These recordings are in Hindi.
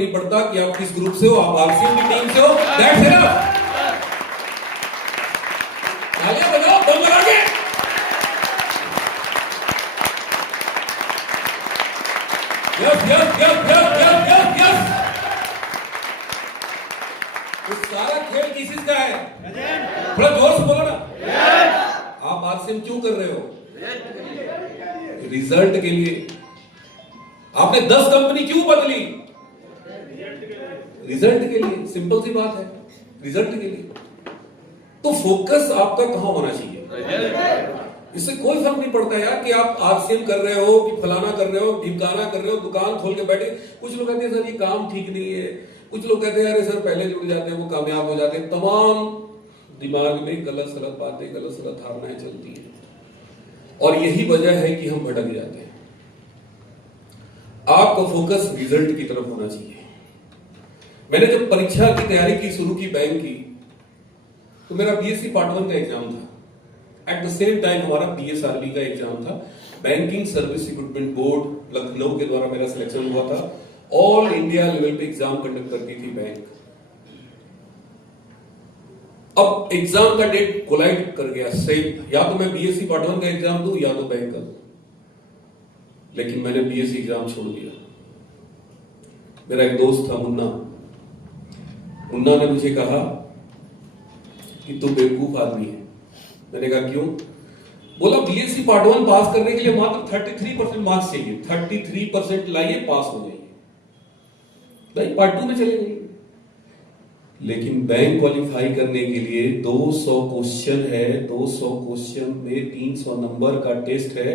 नहीं पड़ता कि आप किस ग्रुप से हो, आप आरसीएम की टीम से हो, दैट्स इनफ। तालियां बजाओ दम लगा के। Yes yes yes yes yes yes yes. तो सारा खेल किस का है? थोड़ा जोर से बोलो ना। आप आरसीएम क्यों कर रहे हो? रिजल्ट के लिए। आपने 10 कंपनी क्यों बदली? रिजल्ट के लिए। सिंपल सी बात है, रिजल्ट के लिए। तो फोकस आपका कहां होना चाहिए? इससे कोई फर्क नहीं पड़ता यार कि आप आरसीएम कर रहे हो कि फलाना कर रहे हो, ढिमकाना कर रहे हो, दुकान खोल के बैठे। कुछ लोग कहते हैं सर ये काम ठीक नहीं है, कुछ लोग कहते हैं अरे सर पहले जुड़ जाते हैं वो कामयाब हो जाते हैं। तमाम दिमाग में गलत सलत बातें, गलत सलत धारणाएं चलती हैं और यही वजह है कि हम भटक जाते हैं। आपका फोकस रिजल्ट की तरफ होना चाहिए। मैंने जब परीक्षा की तैयारी की शुरू की बैंक की, तो मेरा बीएससी पार्ट 1 का एग्जाम था। एट द सेम टाइम हमारा बीएसआरबी का एग्जाम था। Banking service recruitment board Lucknow के द्वारा मेरा सिलेक्शन हुआ था। ऑल इंडिया लेवल पे एग्जाम कंडक्ट करती थी बैंक। अब एग्जाम का डेट कोलाइड कर गया सेम, या तो मैं बीएससी पार्ट 1 का एग्जाम दूं या तो बैंक का दूं। लेकिन मैंने बीएससी एग्जाम छोड़ दिया। मेरा एक दोस्त था मुन्ना ने मुझे कहा कि तू बेवकूफ आदमी है। मैंने कहा क्यों? बोला बीएससी पार्ट 1 पास करने के लिए मात्र 33% मार्क्स चाहिए। 33% लाइए, पास हो जाइए, भाई पार्ट 2 में चले जाइए। लेकिन बैंक क्वालिफाई करने के लिए 200 क्वेश्चन है, 200 क्वेश्चन में 300 नंबर का टेस्ट है।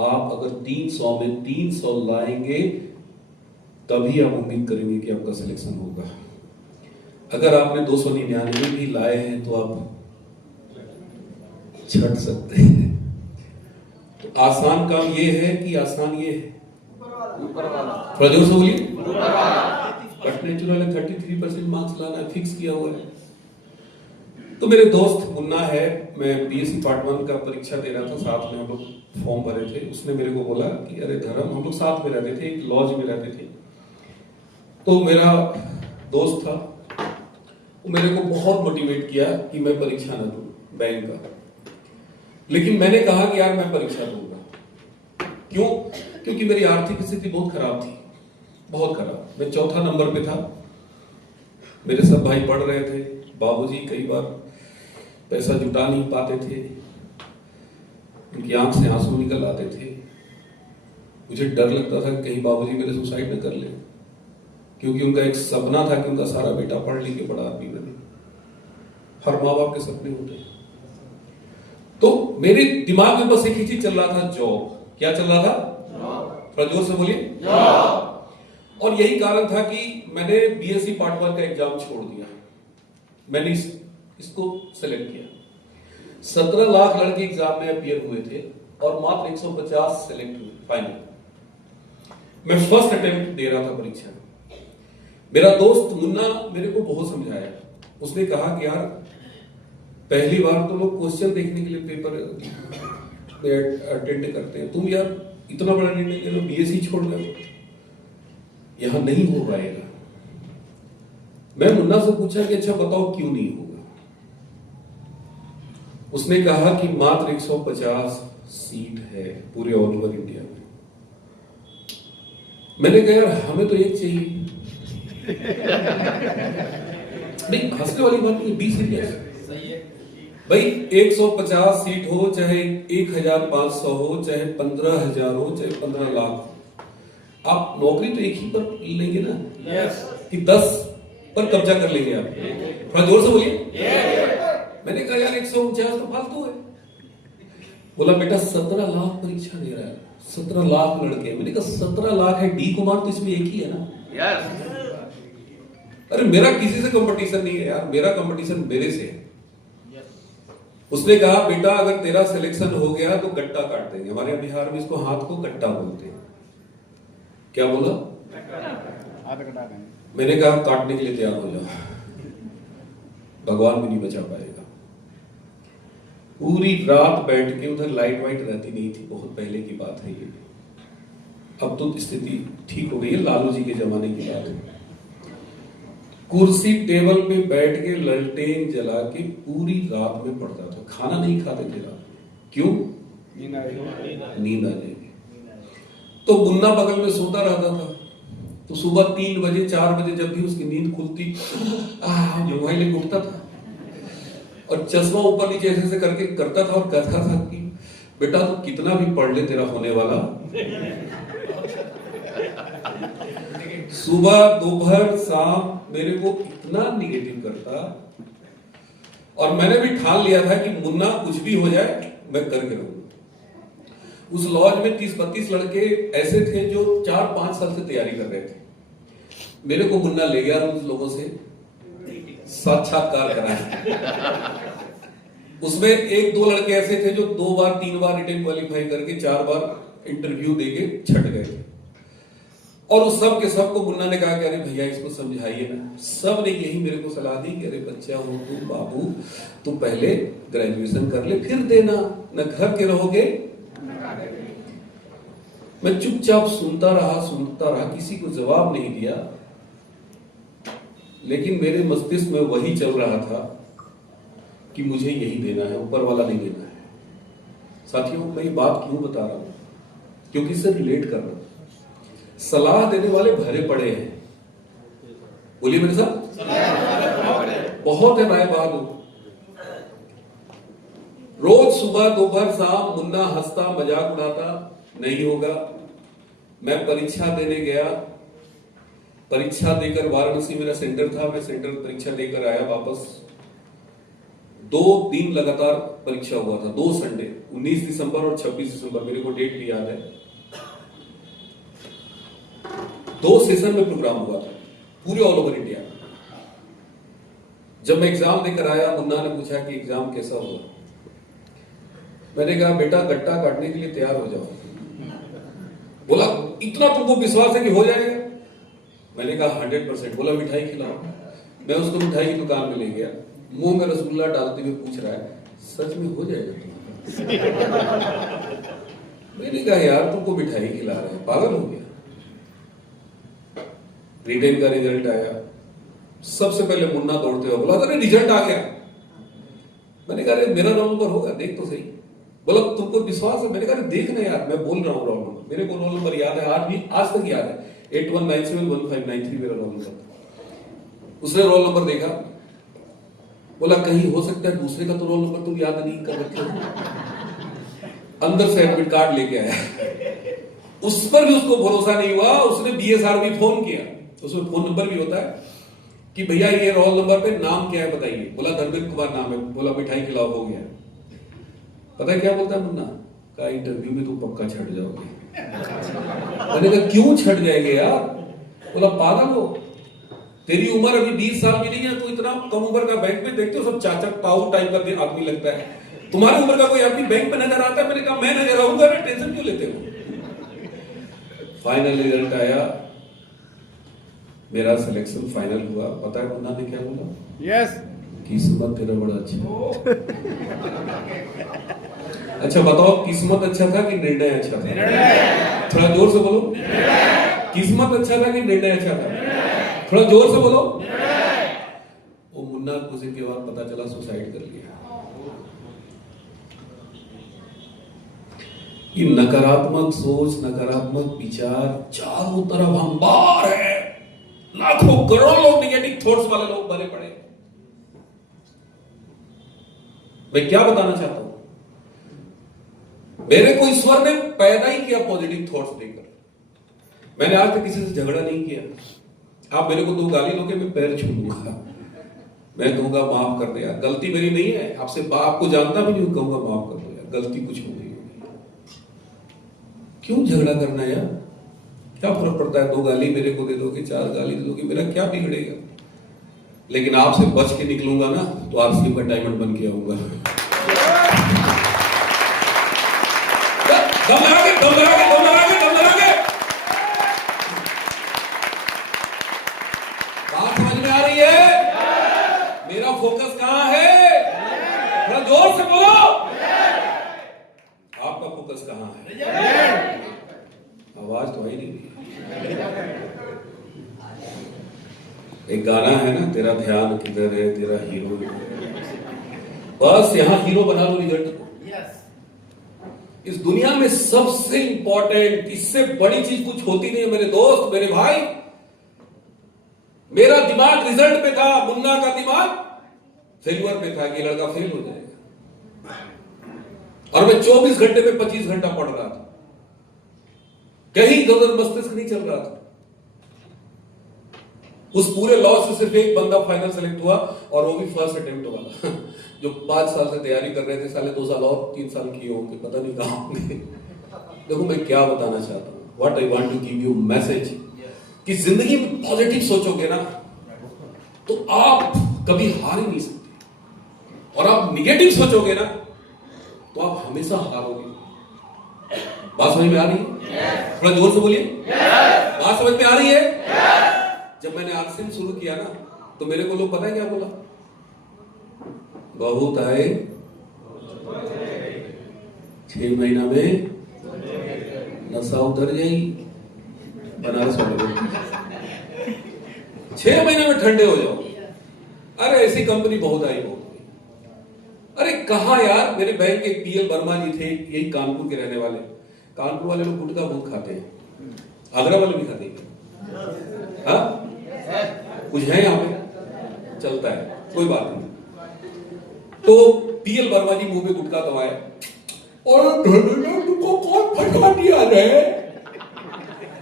आप अगर 300 में 300 लाएंगे तभी आप उम्मीद करेंगे कि आपका सिलेक्शन होगा। अगर आपने 299 भी लाए हैं तो आप छट सकते हैं। तो आसान काम ये है कि आसान ये है, थोड़ा जोर से बोलिए, बट नेचुरल है। 33% मार्क्स लाना है, फिक्स किया हुआ है। तो मेरे दोस्त मुन्ना है, मैं बीएससी पार्ट 1 का परीक्षा दे रहा था, साथ में हम लोग फॉर्म भरे थे। उसने मेरे को बोला कि अरे धर्म, हम लोग साथ में रहते थे, एक लॉज में रहते थे। तो मेरा दोस्त था, वो मेरे को बहुत मोटिवेट किया कि मैं परीक्षा न दूं बैंक का। लेकिन मैंने कहा कि यार मैं परीक्षा दूंगा। क्यों? क्योंकि मेरी आर्थिक स्थिति बहुत खराब थी, बहुत खराब। मैं 4था नंबर पे था। मेरे सब भाई पढ़ रहे थे। बाबूजी कई बार पैसा जुटा नहीं पाते थे, उनकी आंख से आंसू निकल आते थे। मुझे डर लगता था कि कहीं बाबूजी मेरे सुसाइड न कर ले, क्योंकि उनका एक सपना था कि उनका सारा बेटा पढ़ लिख के बड़ा आदमी बने। हर माँ बाप के सपने होते हैं। तो मेरे दिमाग में बस एक ही चीज चल रहा था, जॉब। क्या चल रहा था? थोड़ा जोर से बोलिए। और यही कारण था कि मैंने बीएससी पार्ट 1 का एग्जाम छोड़ दिया। मैंने इसको सेलेक्ट किया। 17 लाख लड़के एग्जाम में अपीयर हुए थे और मात्र 150 सेलेक्ट हुए फाइनल। मैं फर्स्ट अटेम्प्ट दे रहा था परीक्षा। मेरा दोस्त मुन्ना मेरे को बहुत समझाया। उसने कहा कि यार पहली बार तो लोग क्वेश्चन देखने के लिए पेपर अटेंड करते हैं, तुम यार इतना बड़ा निर्णय ले लो, बीएससी छोड़ रहे हो, यहां नहीं हो पाएगा। मैं मुन्ना से पूछा कि अच्छा बताओ क्यों नहीं होगा? उसने कहा कि मात्र 150 सीट है पूरे ऑल ओवर इंडिया में। मैंने कहा यार हमें तो एक चाहिए। नहीं, हंसने वाली बात नहीं, 20 सीट भाई। 150 सीट हो, चाहे 1500 हो, चाहे 15,000 हो, चाहे 15 लाख हो, आप नौकरी तो एक ही पर लेंगे ना? कि 10 पर कब्जा कर लेंगे आप? थोड़ा जोर से बोलिए। मैंने कहा यार 149 तो फालतू है। बोला बेटा 17 लाख परीक्षा दे रहा है, 17 लाख लड़के। मैंने कहा 17 लाख है, डी कुमार तो इसमें एक ही है ना। अरे मेरा किसी से कंपटीशन नहीं है यार, मेरा कंपटीशन मेरे से है। उसने कहा बेटा अगर तेरा सिलेक्शन हो गया तो गट्टा काट देंगे। हमारे बिहार में इसको हाथ को गट्टा बोलते हैं। क्या बोला? मैंने कहा काटने के लिए तैयार हो जाओ, भगवान भी नहीं बचा पाएगा। पूरी रात बैठ के, उधर लाइट वाइट रहती नहीं थी, बहुत पहले की बात है ये। अब तो स्थिति ठीक हो गई है, लालू जी के जमाने की बात है। कुर्सी टेबल पे बैठ के ललटेन जला के पूरी रात में पढ़ता था, खाना नहीं खाते थे रात में। क्यों? नींद आ जाएगी। तो मुन्ना बगल में सोता रहता था, तो सुबह 3 बजे 4 बजे जब भी उसकी नींद खुलती मोबाइल लेके उठता था और चश्मा ऊपर नीचे ऐसे करके करता था और कहता था कि बेटा तू कितना भी पढ़ ले तेरा होने वाला। सुबह दोपहर शाम मेरे को इतना निगेटिव करता, और मैंने भी ठान लिया था कि मुन्ना कुछ भी हो जाए मैं करके रहूंगा। उस लॉज में 30-32 लड़के ऐसे थे जो 4-5 साल से तैयारी कर रहे थे। मेरे को मुन्ना ले गया उन लोगों से साक्षात्कार कराया। उसमें 1-2 लड़के ऐसे थे जो 2 बार 3 बार रिटेन क्वालिफाई करके 4 बार इंटरव्यू देके छट गए थे। और उस सब के सब को मुन्ना ने कहा कि अरे भैया इसको समझाइए ना। सब ने यही मेरे को सलाह दी कि अरे बच्चा हो तू, बाबू तू पहले ग्रेजुएशन कर ले फिर देना, न घर के रहोगे। मैं चुपचाप सुनता रहा, किसी को जवाब नहीं दिया। लेकिन मेरे मस्तिष्क में वही चल रहा था कि मुझे यही देना है, ऊपर वाला नहीं देना है। साथियों मैं ये बात क्यों बता रहा हूं? क्योंकि इससे रिलेट कर रहा हूं। सलाह देने वाले भरे पड़े हैं, बोलिए मेरे साथ, बहुत है राय बहादुर। रोज सुबह दोपहर शाम मुन्ना हंसता मजाक उड़ाता, नहीं होगा। मैं परीक्षा देने गया, परीक्षा देकर वाराणसी मेरा सेंटर था, मैं सेंटर परीक्षा देकर आया वापस। 2 दिन लगातार परीक्षा हुआ था, 2 संडे, 19 दिसंबर और 26 दिसंबर, मेरे को डेट भी याद है। 2 सेशन में प्रोग्राम हुआ था पूरे ऑल ओवर इंडिया। जब मैं एग्जाम देकर आया, मुन्ना ने पूछा कि एग्जाम कैसा हुआ। मैंने कहा बेटा गट्टा काटने के लिए तैयार हो जाओ। बोला इतना तुमको विश्वास है कि हो जाएगा? मैंने कहा 100%। बोला मिठाई खिलाओ। मैं उसको मिठाई की दुकान में ले गया, मुंह में रसगुल्ला डालते हुए पूछ रहा है सच में हो जाएगा तुम्हारा? मैंने कहा यार तुमको मिठाई खिला रहे हैं, पागल हो गया। रिटेन का रिजल्ट आया, सबसे पहले मुन्ना दौड़ते हुए बोला अरे रिजल्ट आ गया। मैंने कहा अरे मेरा रोल नंबर होगा, देख तो सही। बोला तुमको विश्वास है? मैंने कहा देख ना यार, मैं बोल रहा हूँ रोल नंबर। मेरे को रोल नंबर याद है, आज तक याद है, 81971593 मेरा रोल नंबर था। उसने रोल नंबर देखा, बोला कहीं हो सकता है दूसरे का तो रोल नंबर तुम याद नहीं कर रखे हो। अंदर से एडमिट कार्ड लेके आया। उस पर भी उसको भरोसा नहीं हुआ, उसने बीएसआर भी फोन किया, उसमें फोन नंबर भी होता है कि भैया ये रोल नंबर पे नाम क्या है बताइए। बोला धर्मेंद्र कुमार नाम है। बोला मिठाई खिलाओ, हो गया। पता है क्या बोलता है मुन्ना? का इंटरव्यू में तुम पक्का छट जाओगे। मैंने कहा क्यों छट जाएंगे यार? बोला पागल हो, तेरी उम्र अभी 20 साल भी नहीं है, तो इतना कम उम्र का बैंक में देखते हो सब चाचा ताऊ टाइप का आदमी लगता है, तुम्हारी उम्र का कोई आदमी बैंक में नजर आता है? मैंने कहा मैं नजर आऊंगा, टेंशन क्यों लेते हो? फाइनल रिजल्ट आया, मेरा सिलेक्शन फाइनल हुआ। पता है मुन्ना ने क्या बोला? यस, किस्मत तेरा बड़ा अच्छा। अच्छा बताओ, किस्मत अच्छा था कि निर्णय अच्छा था? थोड़ा जोर से बोलो। किस्मत अच्छा था कि निर्णय अच्छा था? थोड़ा जोर से बोलो। वो मुन्ना कुछ दिन के बाद पता चला सुसाइड कर लिया। ये नकारात्मक सोच, नकारात्मक विचार चारों तरफ अंबार है। लाखों करोड़ों लोग नेगेटिव थॉट्स वाले लोग भरे पड़े। मैं क्या बताना चाहता हूं? मेरे को ईश्वर ने पैदा ही किया पॉजिटिव थॉट्स देकर। मैंने आज तक किसी से झगड़ा नहीं किया। आप मेरे को 2 गाली दोगे, मैं पैर छू लूंगा, मैं कहूंगा माफ कर दे यार, गलती मेरी नहीं है। आपसे आपको जानता भी नहीं, कहूंगा माफ कर दो यार, गलती कुछ हो गई। क्यों झगड़ा करना यार? क्या फर्क पड़ता है? 2 गाली मेरे को दे दोगे, 4 गाली दे दोगे, मेरा क्या बिगड़ेगा? लेकिन आपसे बच के निकलूंगा ना तो आरसीएम का डायमंड बन के आऊंगा। दम लगा के, दम लगा के, दम लगा के, दम लगा के। बात समझ में आ रही है? मेरा फोकस कहां है? थोड़ा जोर से बोलो। आपका फोकस कहां है? आवाज तो आई नहीं। एक गाना है ना, तेरा ध्यान किधर है तेरा हीरो, बस यहां हीरो बना लो रिजल्ट को। इस दुनिया में सबसे इंपॉर्टेंट, इससे बड़ी चीज कुछ होती नहीं है मेरे दोस्त, मेरे भाई। मेरा दिमाग रिजल्ट पे था, मुन्ना का दिमाग फेल्यूर पे था कि लड़का फेल हो जाएगा, और मैं 24 घंटे में 25 घंटा पढ़ रहा था, कहीं इधर उधर मस्तिष्क नहीं चल रहा था। उस पूरे लॉस से सिर्फ एक बंदा फाइनल सेलेक्ट हुआ, और वो भी फर्स्ट अटेम्प्ट वाला जो 5 साल से तैयारी कर रहे थे, साले 2 साल और 3 साल किए होंगे, पता नहीं कहां होंगे। देखो मैं क्या बताना चाहता हूं, what I want to give you message, कि जिंदगी में पॉजिटिव सोचोगे ना तो आप कभी हार ही नहीं सकते, और आप निगेटिव सोचोगे ना तो आप हमेशा हारोगे। बात समझ में आ रही है? थोड़ा जोर से बोलिए। बात समझ में आ रही है? जब मैंने आरसीएम शुरू किया ना, तो मेरे को लोग पता है क्या बोला, बहुत आए 6 महीना में नशा उतर जाएगी, बनारस वाले 6 महीने में ठंडे हो जाओ। अरे ऐसी कंपनी बहुत आई, बहुत। अरे कहा यार, मेरे बैंक के पीएल वर्मा जी थे, यही कानपुर के रहने वाले। कानपुर वाले लोग गुटखा बहुत खाते हैं, आगरा वाले भी खाते हैं। हाँ कुछ है यहाँ पे, चलता है, कोई बात नहीं। तो पीएल वर्मा जी मुंह में गुटखा दबाए, और तुमको कौन फंसा दिया रे,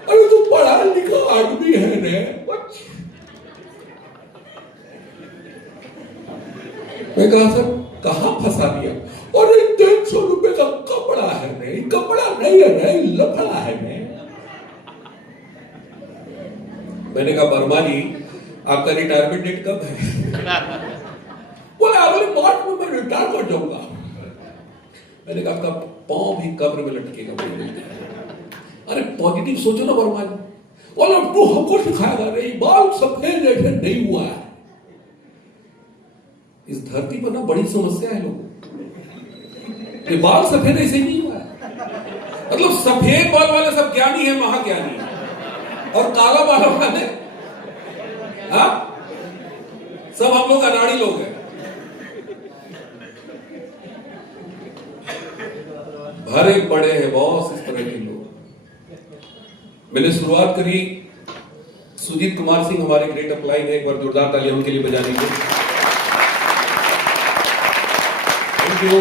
अरे तू पढ़ा लिखा आदमी है रे। मैं कहा सर कहां फंसा दिया, और 150 रुपए का कपड़ा है रे, कपड़ा नहीं है रे, लफड़ा है रे। मैंने कहा वर्मा जी आपका रिटायरमेंट डेट कब है? बोले अगले मार्च में मैं रिटायर कर जाऊंगा। मैंने कहा आपका पांव भी कब्र में लटकेगा। अरे पॉजिटिव सोचो ना वर्मा जी, बोला तू हमको सिखाएगा रे, बाल सफेद ऐसे नहीं हुआ है। इस धरती पर ना बड़ी समस्या है लोगों, ये बाल सफेद ऐसे ही नहीं हुआ है। मतलब सफेद बाल वाले सब ज्ञानी है, महाज्ञानी है, और काला बाल वाले सब हम लोग अनाड़ी लोग हैं। भरे पड़े हैं बॉस इस तरह के लोग। मैंने शुरुआत करी, सुजीत कुमार सिंह हमारे ग्रेट अपलाइन है, एक बार जोरदार तालियां उनके लिए बजाने के। जो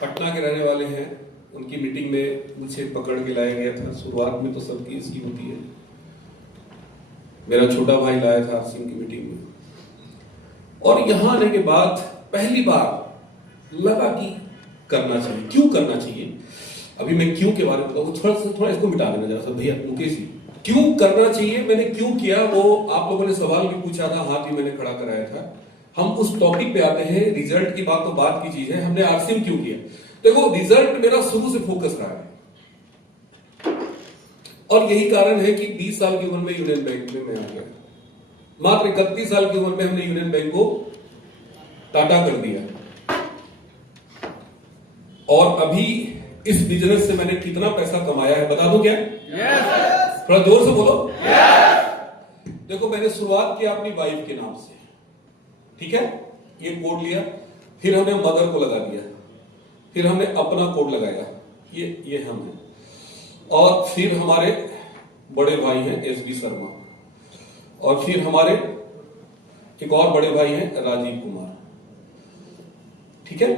पटना के रहने वाले हैं, उनकी मीटिंग में मुझे पकड़ के लाया गया था। शुरुआत में तो सबकी इसकी होती है, मेरा छोटा भाई लाया था आरसीएम की मीटिंग में, और यहां आने के बाद पहली बार लगा कि करना चाहिए। क्यों करना चाहिए, अभी मैं क्यों के बारे में बताऊं, थोड़ा इसको मिटा देना जरा सा भैया मुकेश जी। क्यों करना चाहिए, मैंने क्यों किया, वो आप लोगों ने सवाल भी पूछा था, हाथ भी मैंने खड़ा कराया था। हम उस टॉपिक पे आते हैं। रिजल्ट की बात तो बात की चीज है, हमने आरसीएम क्यों किया। देखो रिजल्ट मेरा शुरू से फोकस रहा है, और यही कारण है कि 20 साल की उम्र में यूनियन बैंक में मैं आ गया। मात्र 31 साल की उम्र में हमने यूनियन बैंक को टाटा कर दिया, और अभी इस बिजनेस से मैंने कितना पैसा कमाया है बता दूं क्या? थोड़ा जोर से बोलो। देखो मैंने शुरुआत किया अपनी वाइफ के नाम से, ठीक है, ये कोड लिया, फिर हमने मदर को लगा दिया, फिर हमने अपना कोड लगाया, ये हम हैं, और फिर हमारे बड़े भाई हैं एसबी शर्मा, और फिर हमारे एक और बड़े भाई हैं राजीव कुमार, ठीक है,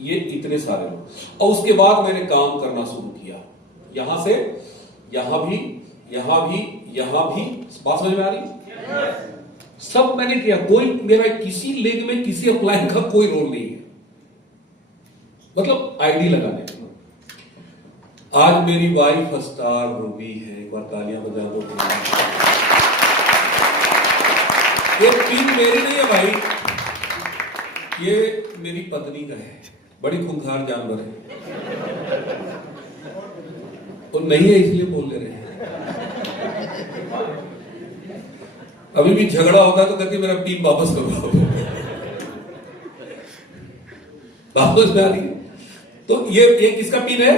ये इतने सारे लोग। और उसके बाद मैंने काम करना शुरू किया, यहां से यहां भी, यहां भी, यहां भी। बात समझ में आ रही? सब मैंने किया, कोई मेरा किसी लेग में किसी अपलाइन का कोई रोल नहीं है, मतलब आईडी लगाने का। आज मेरी वाइफ स्टार रूबी है, एक बार तालियां बजा दो। ये पिन मेरी नहीं है भाई, ये मेरी पत्नी का है, बड़ी खूंखार जानवर है, तो नहीं है इसलिए बोल ले रहे हैं। अभी भी झगड़ा होता है तो कहती मेरा पिन वापस करो। वापस में आ रही है। तो ये किसका पिन है?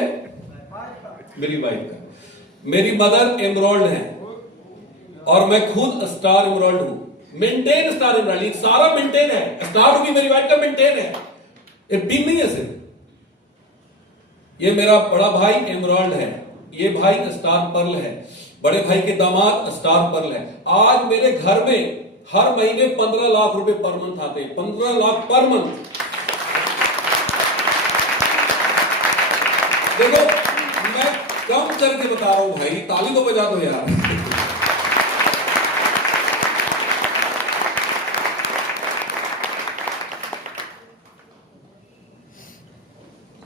मेरी वाइफ का। मेरी मदर एमरोल्ड है, और मैं खुद स्टार एमराल्ड हूं, मेंटेन स्टार एमराल्ड, ये सारा मेंटेन है, स्टार भी मेरी वाइफ का मेंटेन है, ये टीम नहीं है सिर्फ। ये मेरा बड़ा भाई एमराल्ड है, ये भाई स्टार पर्ल है, बड़े भाई के दामाद स्टार पर्ल है। आज मेरे घर में हर महीने 15 लाख रुपए पर मंथ आते हैं, 15 लाख पर मंथ। देखो मैं कम करके बता रहा हूं भाई, ताली तो बजा दो यार।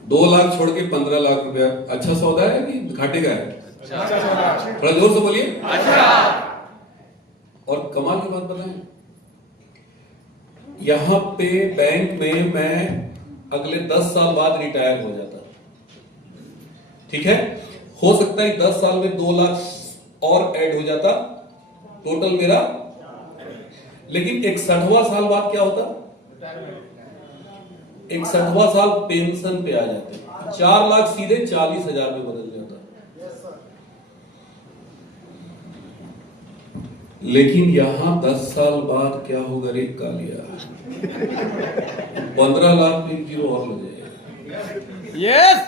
2 लाख छोड़ के 15 लाख रुपया अच्छा सौदा है कि घाटे का है? थोड़ा जोर से बोलिए। और कमाल की बात बताएं, यहां पे बैंक में मैं अगले 10 साल बाद रिटायर हो जाता, ठीक है, हो सकता है 10 साल में 2 लाख और ऐड हो जाता टोटल मेरा, लेकिन 61वां साल बाद क्या होता? 61वां साल पेंशन पे आ जाते, 4 लाख सीधे 40,000 में बदल जाता। लेकिन यहां 10 साल बाद क्या होगा रे कालिया? 15 लाख में 0 और लग जाएगा। यस,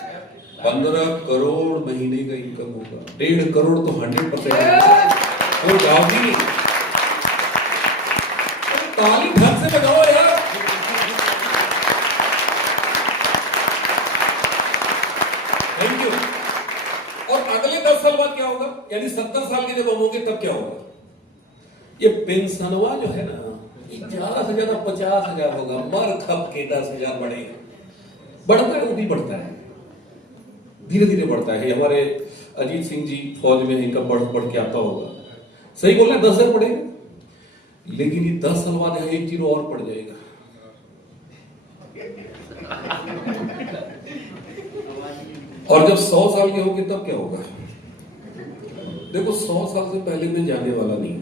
15 करोड़ महीने का इनकम होगा, 1.5 करोड़ तो 100%। कोई डाउट ही नहीं। ताली ढंग से बजाओ यार। Thank you. और अगले 10 साल बाद क्या होगा, यानी 70 साल के जब हम होंगे तब क्या होगा? ये पेंशनवा जो है ना, 11 से ज्यादा 50,000 होगा, मर खप के 10,000 बढ़ेगा। बढ़ता है, वो भी बढ़ता है, धीरे धीरे बढ़ता है। हमारे अजीत सिंह जी फौज में इनका बढ़ के आता होगा, सही बोल रहे हैं, 10,000 बढ़ेगा, लेकिन ये 10 साल बाद 1 0 और बढ़ जाएगा। और जब 100 साल के होंगे तब क्या होगा? देखो 100 साल से पहले मैं जाने वाला नहीं,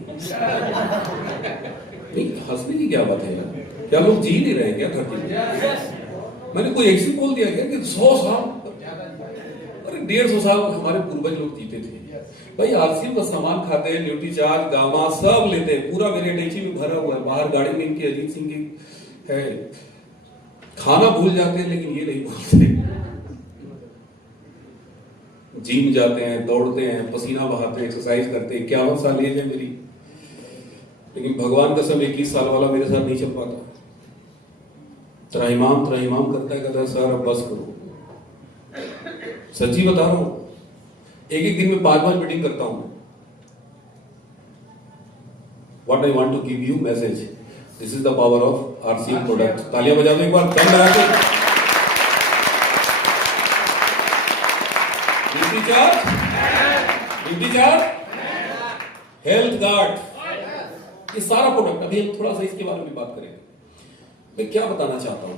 हंसने की क्या बात है यार? क्या लोग जी नहीं रहे क्या धरती? मैंने कोई ऐसी बोल दिया क्या कि 100 साल? अरे 150 साल हमारे पूर्वज लोग जीते थे भाई। आरसीएम का सामान खाते हैं, ड्यूटी चार्ज गामा सब लेते हैं, पूरा मेरे अटैची में भरा हुआ है, बाहर गाड़ी में इनकी अजीत सिंह की है। खाना भूल जाते हैं लेकिन ये नहीं भूलते। जिम जाते हैं, दौड़ते हैं, पसीना बहाते हैं, एक्सरसाइज करते हैं। 51 साल एज है मेरी, लेकिन भगवान कसम 21 साल वाला मेरे साथ नहीं चल पाता। त्राहिमाम करता है, कहता है सर अब बस करो। सच्ची बता रहा हूं, एक दिन में 5 मीटिंग करता हूं। What I want to give you message, this is the power of RCM product. तालियां बजा दो एक बार, दम लगा के। ड्यूटी चार्ज, हेल्थ गार्ड, ये सारा प्रोडक्ट। अभी हम थोड़ा सा इसके बारे में बात करेंगे। मैं क्या बताना चाहता हूं,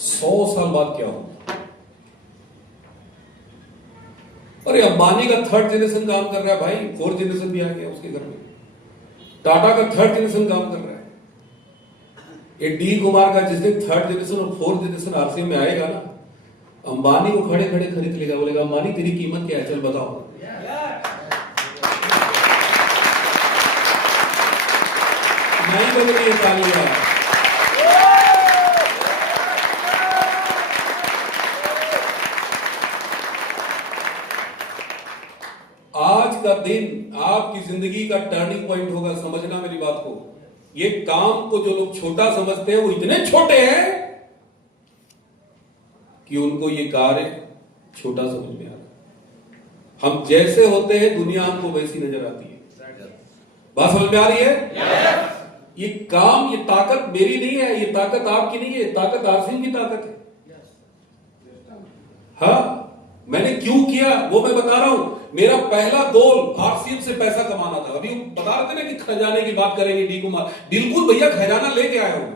100 साल बाद क्या होगा? अरे अंबानी का 3rd जनरेशन काम कर रहा है भाई, 4th जनरेशन भी आ गया उसके घर में। टाटा का 3rd जनरेशन काम कर रहा है। ये डी कुमार का जिस दिन 3rd जनरेशन और 4th जनरेशन आरसीएम में आएगा ना, अंबानी को खड़े खड़े खरीद लेगा, बोलेगा अंबानी तेरी कीमत क्या है, चल बताओ। नहीं बज रही है तालियां। आज का दिन आपकी जिंदगी का टर्निंग पॉइंट होगा, समझना मेरी बात को। ये काम को जो लोग छोटा समझते हैं वो इतने छोटे हैं कि उनको ये कार्य छोटा समझ में आ रहा। हम जैसे होते हैं दुनिया हमको वैसी नजर आती है। बात समझ में आ रही है? ये काम, ये ताकत मेरी नहीं है, ये ताकत आपकी नहीं है, ताकत आरसीएम की ताकत है। हाँ, मैंने क्यों किया वो मैं बता रहा हूं। मेरा पहला गोल आरसीएम से पैसा कमाना था। अभी बता रहे थे ना कि खजाने की बात करेंगे डी कुमार, बिल्कुल भैया खजाना लेके आया हूं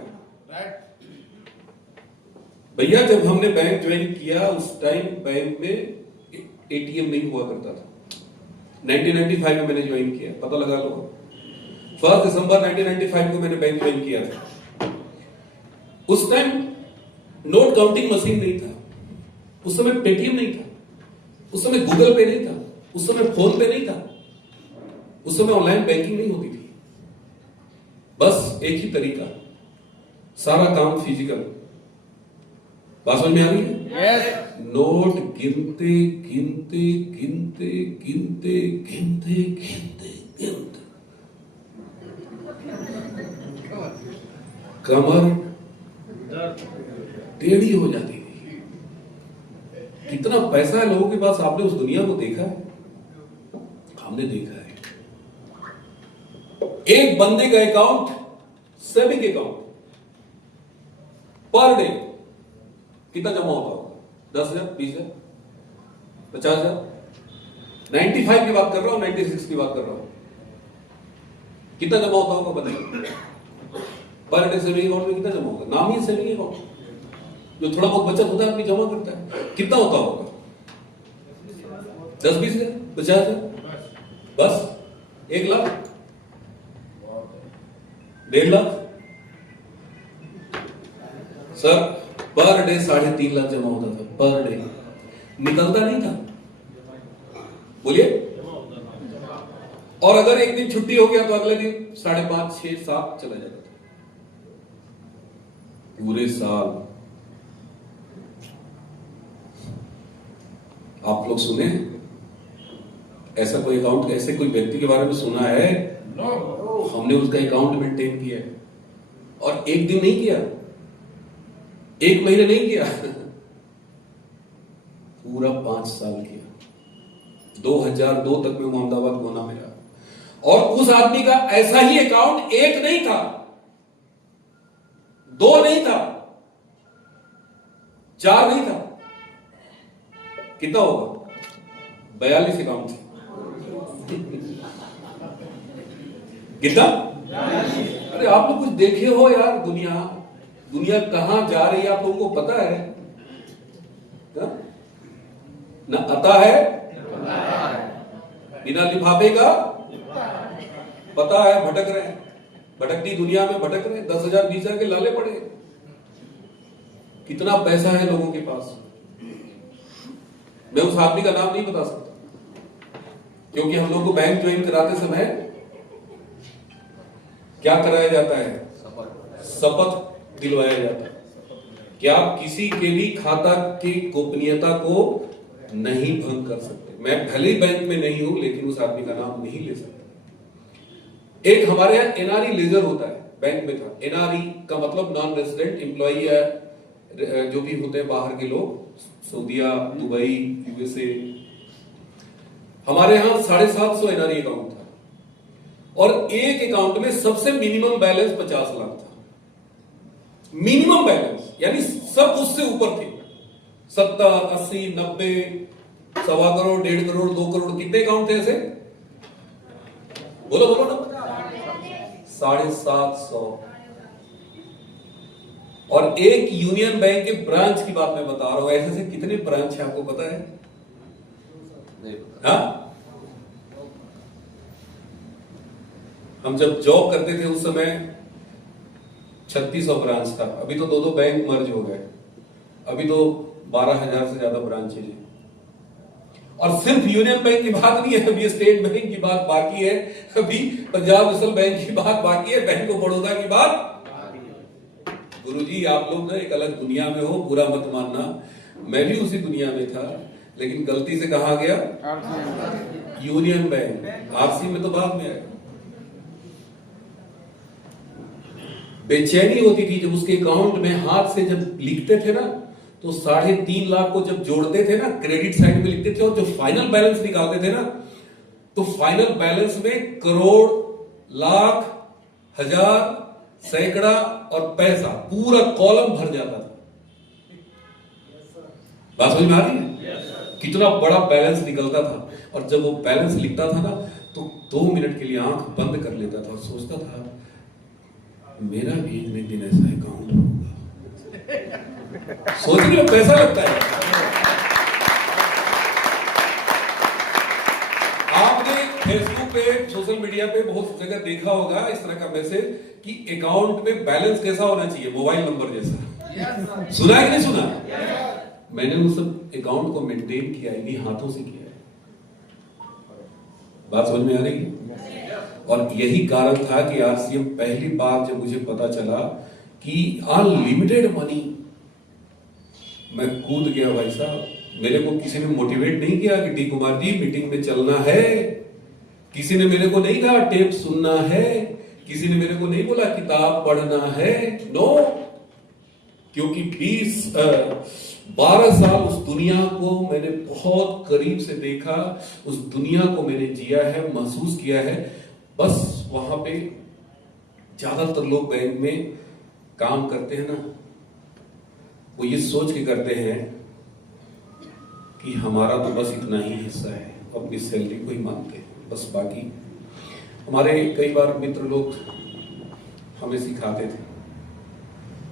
भैया। जब हमने बैंक ज्वाइन किया उस टाइम बैंक में एटीएम नहीं हुआ करता था। 1995 में मैंने ज्वाइन किया, पता लगा लो। 1 दिसंबर 1995 को मैंने बैंक ज्वाइन किया था। उस टाइम नोट काउंटिंग मशीन नहीं था, उस समय पेटीएम नहीं था, उस समय गूगल पे नहीं था, उस समय फोन पे नहीं था, उस समय ऑनलाइन बैंकिंग नहीं होती थी, बस एक ही तरीका, सारा काम फिजिकल। बात समझ में आ रही है? नोट गिनते गिनते गिनते गिनते गिनते गिनते गिनते कमर टेढ़ी हो जाती थी। कितना पैसा है लोगों के पास, आपने उस दुनिया को देखा है? हमने देखा है। एक बंदे का account, saving account, per day कितना जमा होता होगा? 10,000, 20,000, 50,000? 95 की बात कर रहा हूं, 96 की बात कर रहा हूं। कितना जमा होता होगा बताइए? पर डे सेविंग अकाउंट में कितना जमा होगा? नाम ही सेविंग अकाउंट, जो थोड़ा बहुत बचत होता है आदमी जमा करता है। कितना होता होगा? 10-20,000, 50,000, बस 1 lakh, 1.5 lakh. Sir per day 3.5 lakh जमा होता था, पर डे। निकलता नहीं था, बोलिए। और अगर एक दिन छुट्टी हो गया तो अगले दिन 5.5, 6, 7 चला जाता था। पूरे साल आप लोग सुने ऐसा कोई अकाउंट, ऐसे कोई व्यक्ति के बारे में सुना है? हमने उसका अकाउंट मेंटेन किया है, और एक दिन नहीं किया, 1 महीने नहीं किया, पूरा 5 साल किया। 2002 तक में मोहम्मदाबाद गोना में रहा। और उस आदमी का ऐसा ही अकाउंट 1 नहीं था, 2 नहीं था, 4 नहीं था, कितना होगा? 42 अकाउंट थे। कितना? अरे आप लोग कुछ देखे हो यार, दुनिया कहां जा रही है आप लोगों को पता है? ना आता है, बिना लिफाफे का पता है, भटक रहे हैं, भटकती दुनिया में भटक रहे हैं। 10,000 20,000 के लाले पड़े। कितना पैसा है लोगों के पास, मैं उस आदमी का नाम नहीं बता सकता, क्योंकि हम लोग को बैंक ज्वाइन कराते समय क्या कराया जाता है? शपथ दिलवाया जाता है कि आप किसी के भी खाता की गोपनीयता को नहीं भंग कर सकते। मैं भले बैंक में नहीं हूं, लेकिन उस आदमी का नाम नहीं ले सकता। एक हमारे यहां एनआरई लेजर होता है, बैंक में था। एनआरई का मतलब नॉन रेजिडेंट एम्प्लॉई है, जो भी होते हैं बाहर के लोग, सऊदीया, दुबई, यूएसए। हमारे यहां 750 एनआरई अकाउंट था, और एक अकाउंट में सबसे मिनिमम बैलेंस 50 लाख था। मिनिमम बैलेंस, यानी सब उससे ऊपर थे। 70, 80, 90, 1.25 करोड़, 1.5 करोड़, 2 करोड़, कितने अकाउंट थे ऐसे? बोलो बोलो ना। 750। और एक यूनियन बैंक के ब्रांच की बात मैं बता रहा हूं। ऐसे कितने ब्रांच है आपको पता है? हाँ? हम जब जॉब करते थे उस समय 3600 ब्रांच था। अभी तो 2 बैंक मर्ज हो गए। अभी तो 12,000 से ज्यादा ब्रांचेज है। और सिर्फ यूनियन बैंक की बात नहीं है, अभी स्टेट बैंक की बात बाकी है, अभी पंजाब नेशनल बैंक की बात बाकी है, बैंक ऑफ बड़ौदा की बात। गुरुजी आप लोग ना एक अलग दुनिया में हो, बुरा मत मानना, मैं भी उसी दुनिया में था, लेकिन गलती से कहा गया यूनियन बैंक। आरसी में तो बाद में आया। बेचैनी होती थी जब उसके अकाउंट में हाथ से जब लिखते थे ना, तो 3.5 लाख को जब जोड़ते थे ना, क्रेडिट साइड में लिखते थे, और जो फाइनल बैलेंस निकालते थे ना, तो फाइनल बैलेंस में करोड़, लाख, हजार, सैकड़ा और पैसा, पूरा कॉलम भर जाता था। बात समझ में आ रही है? कितना बड़ा बैलेंस निकलता था। और जब वो बैलेंस लिखता था ना, तो 2 मिनट के लिए आंख बंद कर लेता था और सोचता था मेरा भी एक दिन ऐसा अकाउंट होगा। सोचने में पैसा लगता है। आपने फेसबुक पे, सोशल मीडिया पे बहुत जगह देखा होगा इस तरह का मैसेज कि अकाउंट में बैलेंस कैसा होना चाहिए, मोबाइल नंबर जैसा। सुना है कि नहीं सुना? मैंने उस अकाउंट को मेंटेन किया, इन्हीं हाथों से किया है। बात समझ में आ रही है? और यही कारण था कि आरसीएम पहली बार जब मुझे पता चला कि अनलिमिटेड मनी, मैं कूद गया भाई साहब। मेरे को किसी ने मोटिवेट नहीं किया कि डी कुमार जी मीटिंग में चलना है, किसी ने मेरे को नहीं कहा टेप सुनना है, किसी ने मेरे को नहीं बोला किताब पढ़ना है, नो। क्योंकि 12 साल उस दुनिया को मैंने बहुत करीब से देखा, उस दुनिया को मैंने जिया है, महसूस किया है। बस वहां पे ज्यादातर लोग बैंक में काम करते हैं ना, वो ये सोच के करते हैं कि हमारा तो बस इतना ही हिस्सा है, अपनी सैलरी को ही मानते हैं बस। बाकी हमारे कई बार मित्र लोग हमें सिखाते थे।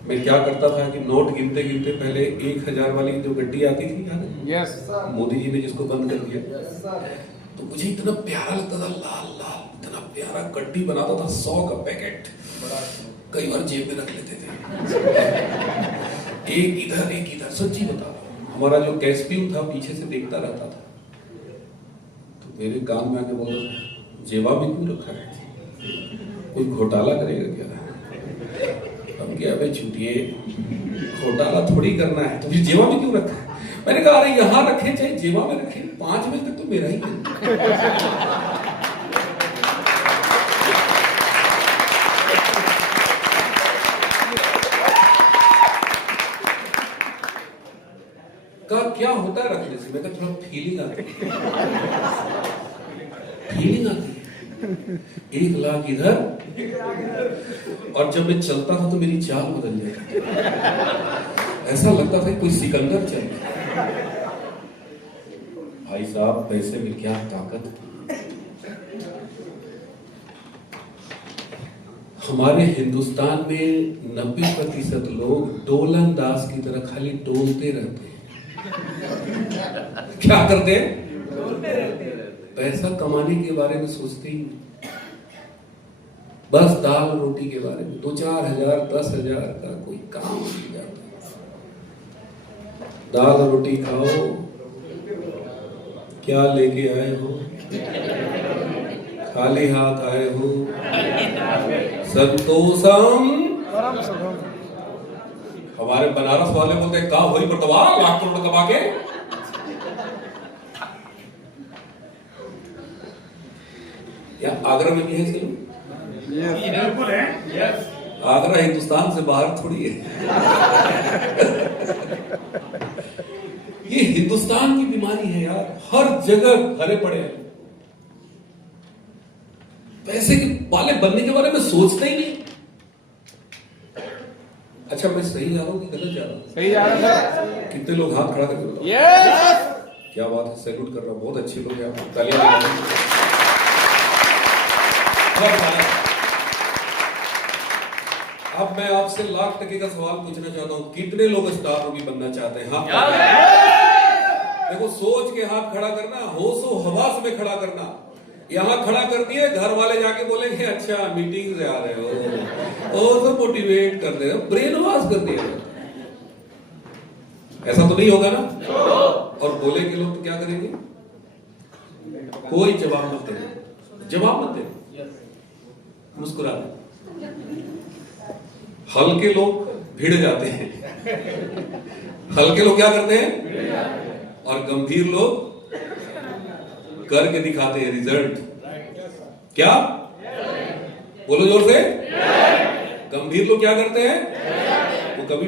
मैं क्या करता था कि नोट गिनते गिनते पहले 1000 वाली जो गड्डी आती थी, याद है? Yes sir. मोदी जी ने जिसको बंद कर दिया, यस सर। तो मुझे इतना प्यारा लगता था, लाल लाल इतना प्यारा गड्डी बनाता था, 100 का पैकेट कई बार जेब में रख लेते थे। एक इधर, सच्ची बता रहा हूं। हमारा जो कैस्पियम था पीछे से देखता रहता था, तो मेरे कान में आके बोला, जेबा भी क्यों रखा है, कोई घोटाला करेगा क्या? हम क्या भाई छुट्टिए, घोटाला थोड़ी करना है, तो फिर जेबा में क्यों रखा है? मैंने कहा अरे यहाँ रखे चाहे जेबा में रखे, 5 बजे तक तो मेरा ही है। का क्या होता है रखने से? मैं कहा थोड़ा फीलिंग आती है, फीलिंग आती है। 1 लाख इधर, और जब मैं चलता था तो मेरी चाल बदल जाती, ऐसा लगता था कि कोई सिकंदर चल रहा है। भाई साहब पैसे में क्या ताकत। हमारे हिंदुस्तान में 90% लोग डोलनदाज की तरह खाली डोलते रहते हैं। क्या करते हैं? पैसा कमाने के बारे में सोचते ही नहीं, बस दाल रोटी के बारे में। 2-4 हजार 10,000 का कोई काम नहीं जाता। दाल रोटी खाओ, क्या लेके आए हो? खाली हाथ आए हो? संतोषम। हमारे बनारस वाले बोलते हैं, का होई बटवा लाख करोड़ कमा के। या आगरा में भी है सलून? बिल्कुल है। यस। आगरा हिंदुस्तान से बाहर थोड़ी है। ये हिंदुस्तान की बीमारी है यार, हर जगह भरे पड़े हैं। पैसे के वाले बनने के बारे में सोचते ही नहीं। अच्छा मैं सही जा रहा हूँ कि गलत जा रहा हूँ? सही जा रहा है। कितने लोग हाथ खड़ा करके बताओ? यस। क्या बात है, सैल्यूट कर रहा हूँ, बहुत अच्छे लोग हैं आप, तालियां। अब मैं आपसे लाख टके का सवाल पूछना चाहता हूं, कितने लोग स्टार रोगी बनना चाहते हैं? हाथ देखो, सोच के हाथ खड़ा करना, होशो हवास में खड़ा करना। यहां खड़ा कर दिए, घर वाले जाके बोलेंगे अच्छा मीटिंग से आ रहे हो, और तो मोटिवेट कर दे, ब्रेन वॉश कर दिया। ऐसा तो नहीं होगा ना? और बोलेंगे लोग तो क्या करेंगे? कोई जवाब मत दे, जवाब मत दे, मुस्कुरा दे। हल्के लोग भिड़ जाते हैं, हल्के लोग क्या करते हैं, और गंभीर लोग करके दिखाते हैं रिजल्ट। क्या बोलो जोर से? गंभीर लोग क्या करते हैं? वो कभी